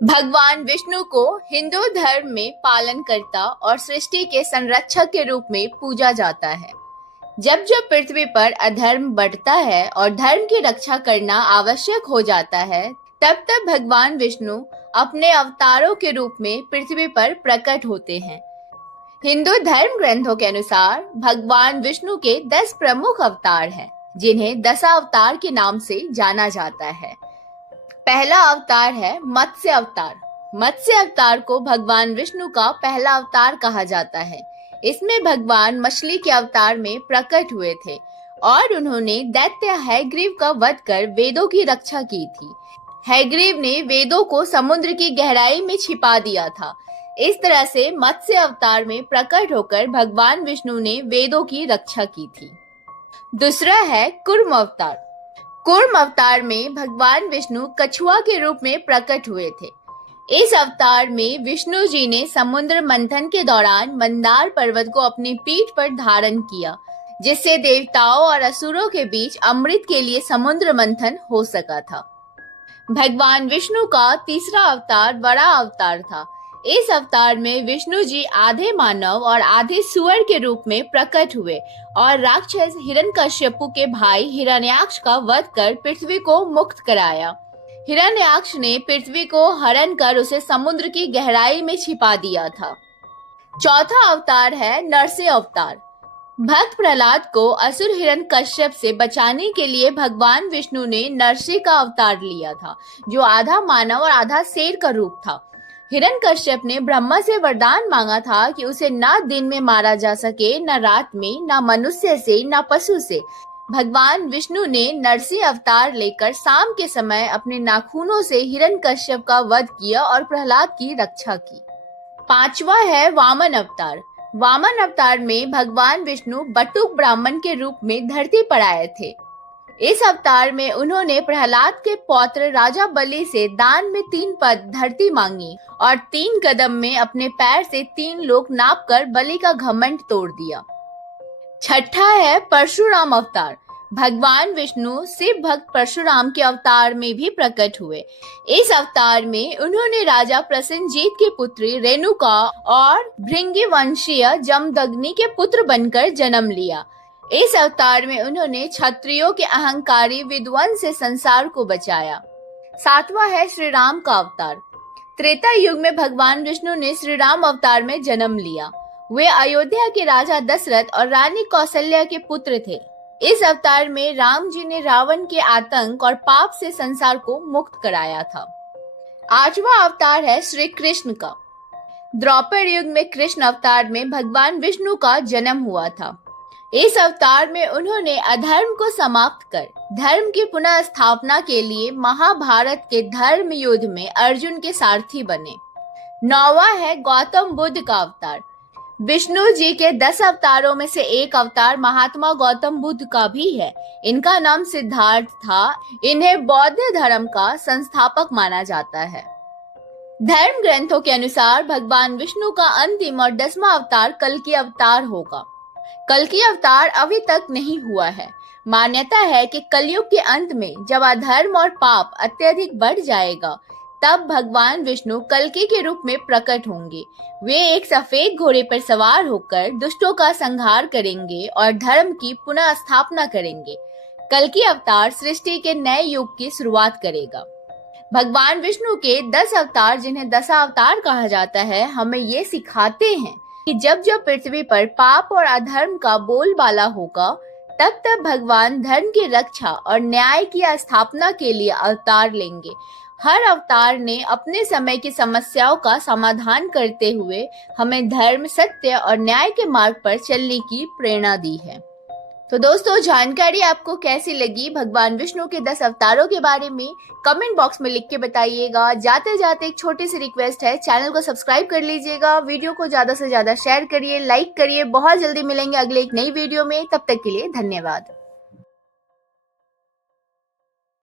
भगवान विष्णु को हिंदू धर्म में पालनकर्ता और सृष्टि के संरक्षक के रूप में पूजा जाता है। जब जब पृथ्वी पर अधर्म बढ़ता है और धर्म की रक्षा करना आवश्यक हो जाता है, तब तब भगवान विष्णु अपने अवतारों के रूप में पृथ्वी पर प्रकट होते हैं। हिंदू धर्म ग्रंथों के अनुसार भगवान विष्णु के 10 प्रमुख अवतार हैं, जिन्हें दशावतार के नाम से जाना जाता है। पहला अवतार है मत्स्य अवतार। मत्स्य अवतार को भगवान विष्णु का पहला अवतार कहा जाता है। इसमें भगवान मछली के अवतार में प्रकट हुए थे और उन्होंने दैत्य हैग्रीव का वध कर वेदों की रक्षा की थी। हैग्रीव ने वेदों को समुद्र की गहराई में छिपा दिया था। इस तरह से मत्स्य अवतार में प्रकट होकर भगवान विष्णु ने वेदों की रक्षा की थी। दूसरा है कूर्म अवतार। कूर्म अवतार में भगवान विष्णु कछुआ के रूप में प्रकट हुए थे। इस अवतार में विष्णु जी ने समुद्र मंथन के दौरान मंदार पर्वत को अपनी पीठ पर धारण किया, जिससे देवताओं और असुरों के बीच अमृत के लिए समुद्र मंथन हो सका था। भगवान विष्णु का तीसरा अवतार वराह अवतार था। इस अवतार में विष्णु जी आधे मानव और आधे सुअर के रूप में प्रकट हुए और राक्षस हिरण्यकश्यपु के भाई हिरण्याक्ष का वध कर पृथ्वी को मुक्त कराया। हिरण्याक्ष ने पृथ्वी को हरण कर उसे समुद्र की गहराई में छिपा दिया था। चौथा अवतार है नरसिंह अवतार। भक्त प्रहलाद को असुर हिरण्यकश्यप से बचाने के लिए भगवान विष्णु ने नरसिंह का अवतार लिया था, जो आधा मानव और आधा शेर का रूप था। हिरण्यकश्यप ने ब्रह्मा से वरदान मांगा था कि उसे न दिन में मारा जा सके, न रात में, न मनुष्य से, न पशु से। भगवान विष्णु ने नरसिंह अवतार लेकर शाम के समय अपने नाखूनों से हिरण्यकश्यप का वध किया और प्रहलाद की रक्षा की। पांचवा है वामन अवतार। वामन अवतार में भगवान विष्णु बटुक ब्राह्मण के रूप में धरती पर आए थे। इस अवतार में उन्होंने प्रहलाद के पौत्र राजा बलि से दान में 3 पद धरती मांगी और 3 कदम में अपने पैर से 3 लोक नाप कर बलि का घमंड तोड़ दिया। छठा है परशुराम अवतार। भगवान विष्णु शिव भक्त परशुराम के अवतार में भी प्रकट हुए। इस अवतार में उन्होंने राजा प्रसेनजीत की पुत्री रेणुका और भृंगी वंशीय जमदग्नि के पुत्र बनकर जन्म लिया। इस अवतार में उन्होंने क्षत्रियों के अहंकारी विध्वंस से संसार को बचाया। सातवां है श्री राम का अवतार। त्रेता युग में भगवान विष्णु ने श्री राम अवतार में जन्म लिया। वे अयोध्या के राजा दशरथ और रानी कौशल्या के पुत्र थे। इस अवतार में राम जी ने रावण के आतंक और पाप से संसार को मुक्त कराया था। आठवां अवतार है श्री कृष्ण का। द्वापर युग में कृष्ण अवतार में भगवान विष्णु का जन्म हुआ था। इस अवतार में उन्होंने अधर्म को समाप्त कर धर्म की पुनः स्थापना के लिए महाभारत के धर्म युद्ध में अर्जुन के सारथी बने। 9वां है गौतम बुद्ध का अवतार। विष्णु जी के 10 अवतारों में से एक अवतार महात्मा गौतम बुद्ध का भी है। इनका नाम सिद्धार्थ था। इन्हें बौद्ध धर्म का संस्थापक माना जाता है। धर्म ग्रंथों के अनुसार भगवान विष्णु का अंतिम और 10वां अवतार कल्कि अवतार होगा। कल्कि अवतार अभी तक नहीं हुआ है। मान्यता है कि कलयुग के अंत में जब अधर्म और पाप अत्यधिक बढ़ जाएगा, तब भगवान विष्णु कल्कि के रूप में प्रकट होंगे। वे एक सफेद घोड़े पर सवार होकर दुष्टों का संहार करेंगे और धर्म की पुनः स्थापना करेंगे। कल्कि अवतार सृष्टि के नए युग की शुरुआत करेगा। भगवान विष्णु के 10 अवतार, जिन्हें दशावतार कहा जाता है, हमें ये सिखाते हैं कि जब जब पृथ्वी पर पाप और अधर्म का बोलबाला होगा, तब तब भगवान धर्म की रक्षा और न्याय की स्थापना के लिए अवतार लेंगे। हर अवतार ने अपने समय की समस्याओं का समाधान करते हुए हमें धर्म, सत्य और न्याय के मार्ग पर चलने की प्रेरणा दी है। तो दोस्तों, जानकारी आपको कैसी लगी भगवान विष्णु के 10 अवतारों के बारे में, कमेंट बॉक्स में लिख के बताइएगा। जाते जाते एक छोटी सी रिक्वेस्ट है, चैनल को सब्सक्राइब कर लीजिएगा, वीडियो को ज्यादा से ज्यादा शेयर करिए, लाइक करिए। बहुत जल्दी मिलेंगे अगले एक नई वीडियो में। तब तक के लिए धन्यवाद।